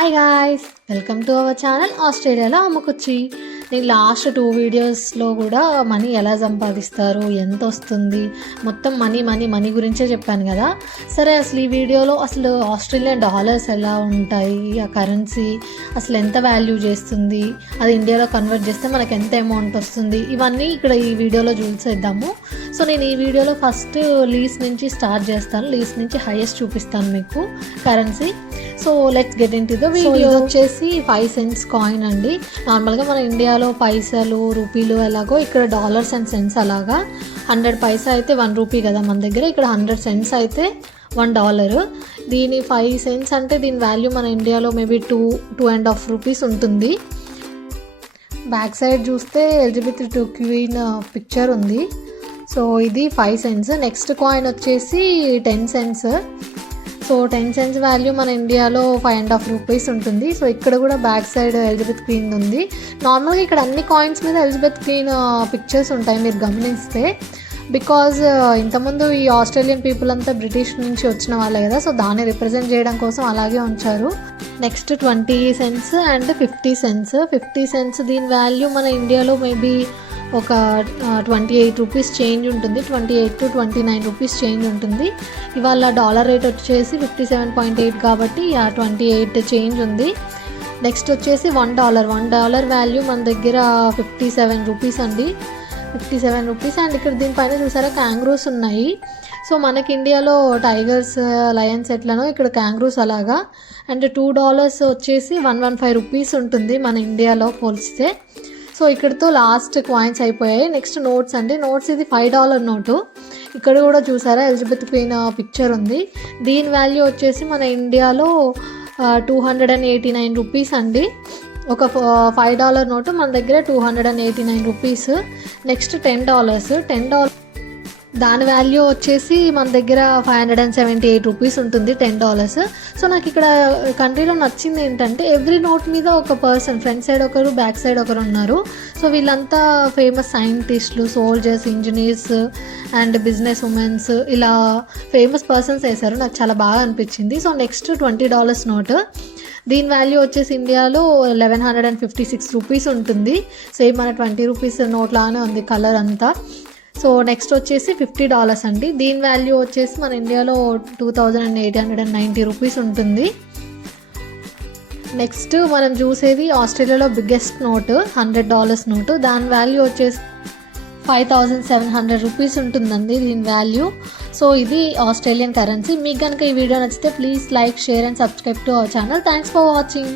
Hi guys welcome to our channel ఆస్ట్రేలియాలో అమ్ముకొచ్చి నేను లాస్ట్ టూ వీడియోస్లో కూడా మనీ ఎలా సంపాదిస్తారు ఎంత వస్తుంది? మొత్తం మనీ మనీ మనీ గురించే చెప్పాను కదా. సరే అసలు ఈ వీడియోలో అసలు ఆస్ట్రేలియన్ డాలర్స్ ఎలా ఉంటాయి? ఆ కరెన్సీ అసలు ఎంత వాల్యూ చేస్తుంది? అది ఇండియాలో కన్వర్ట్ చేస్తే మనకు ఎంత అమౌంట్ వస్తుంది? ఇవన్నీ ఇక్కడ ఈ వీడియోలో చూసేద్దాము సో నేను ఈ వీడియోలో ఫస్ట్ లీస్ నుంచి స్టార్ట్ చేస్తాను. లీస్ నుంచి హైయెస్ట్ చూపిస్తాను మీకు currency so let's get into the video వచ్చేసి ఫైవ్ సెంట్స్ కాయిన్ అండి. నార్మల్గా మన ఇండియాలో పైసలు రూపీలు ఎలాగో ఇక్కడ డాలర్స్ అండ్ సెంట్స్ అలాగా. హండ్రెడ్ పైసా అయితే వన్ రూపీ కదా మన దగ్గర. ఇక్కడ హండ్రెడ్ సెంట్స్ అయితే వన్ డాలర్ దీని ఫైవ్ సెంట్స్ అంటే దీని వాల్యూ మన ఇండియాలో maybe two two and half rupees ఉంటుంది. బ్యాక్ సైడ్ చూస్తే ఎలిజబెత్ టూ క్వీన్ పిక్చర్ ఉంది. సో ఇది ఫైవ్ సెంట్స్ నెక్స్ట్ కాయిన్ వచ్చేసి ten cents so ten cents value మన ఇండియాలో ఫైవ్ అండ్ హాఫ్ రూపీస్ ఉంటుంది. సో ఇక్కడ కూడా బ్యాక్ సైడ్ ఎలిజబెత్ క్వీన్ ఉంది. నార్మల్గా ఇక్కడ అన్ని కాయిన్స్ మీద ఎలిజబెత్ క్వీన్ పిక్చర్స్ ఉంటాయి. మీరు గమనిస్తే బికాజ్ ఇంతకుముందు ఈ ఆస్ట్రేలియన్ పీపుల్ అంతా బ్రిటిష్ నుంచి వచ్చిన వాళ్ళే కదా సో దాన్ని రిప్రజెంట్ చేయడం కోసం అలాగే ఉంచారు. Next twenty cents and fifty cents fifty cents దీని వాల్యూ మన ఇండియాలో మేబీ ఒక ట్వంటీ ఎయిట్ రూపీస్ చేంజ్ ఉంటుంది. Twenty eight to twenty nine rupees change ఉంటుంది. ఇవాళ డాలర్ రేట్ వచ్చేసి ఫిఫ్టీ సెవెన్ పాయింట్ ఎయిట్ కాబట్టి ఆ ట్వంటీ ఎయిట్ చేంజ్ ఉంది. నెక్స్ట్ వచ్చేసి one dollar one dollar value మన దగ్గర ఫిఫ్టీ సెవెన్ రూపీస్ అండి. ఫిఫ్టీ సెవెన్ రూపీస్ అండ్ ఇక్కడ దీనిపైన చూసారా క్యాంగ్రూస్ ఉన్నాయి. సో మనకి ఇండియాలో టైగర్స్ లయన్స్ ఎట్లనో ఇక్కడ క్యాంగ్రూస్ అలాగా. అండ్ టూ డాలర్స్ వచ్చేసి వన్ వన్ ఫైవ్ రూపీస్ ఉంటుంది మన ఇండియాలో పోలిస్తే సో ఇక్కడితో లాస్ట్ కాయిన్స్ అయిపోయాయి. నెక్స్ట్ నోట్స్ అండి. నోట్స్ ఇది ఫైవ్ డాలర్ నోటు ఇక్కడ కూడా చూసారా? ఎలిజబెత్ క్వీన్ పిక్చర్ ఉంది. దీని వాల్యూ వచ్చేసి మన ఇండియాలో two hundred and eighty nine rupees అండి. ఒక ఫైవ్ డాలర్ నోటు మన దగ్గర two hundred and eighty nine rupees next ten dollars ten dollar దాని వాల్యూ వచ్చేసి మన దగ్గర five hundred and seventy eight rupees ఉంటుంది టెన్ డాలర్స్. సో నాకు ఇక్కడ కంట్రీలో నచ్చింది ఏంటంటే ఎవ్రీ నోట్ మీద ఒక పర్సన్ ఫ్రంట్ సైడ్ ఒకరు బ్యాక్ సైడ్ ఒకరు ఉన్నారు. సో వీళ్ళంతా ఫేమస్ సైంటిస్టులు soldiers engineers and business womens ఇలా ఫేమస్ పర్సన్స్ వేశారు. నాకు చాలా బాగా అనిపించింది. So next twenty dollars note. దీని వాల్యూ వచ్చేసి ఇండియాలో eleven hundred and fifty six rupees ఉంటుంది. సేమ్ మన ట్వంటీ రూపీస్ నోట్ లానే ఉంది కలర్ అంతా. సో నెక్స్ట్ వచ్చేసి ఫిఫ్టీ డాలర్స్ అండి. దీని వాల్యూ వచ్చేసి మన ఇండియాలో two thousand and eight hundred and ninety rupees ఉంటుంది. నెక్స్ట్ మనం చూసేది ఆస్ట్రేలియాలో biggest note hundred dollars note. దాని వాల్యూ వచ్చేసి five thousand seven hundred rupees ఉంటుందండి దీని వాల్యూ. సో ఇది ఆస్ట్రేలియన్ కరెన్సీ. మీకు కనుక ఈ వీడియో నచ్చితే please like share and subscribe to our channel. Thanks for watching.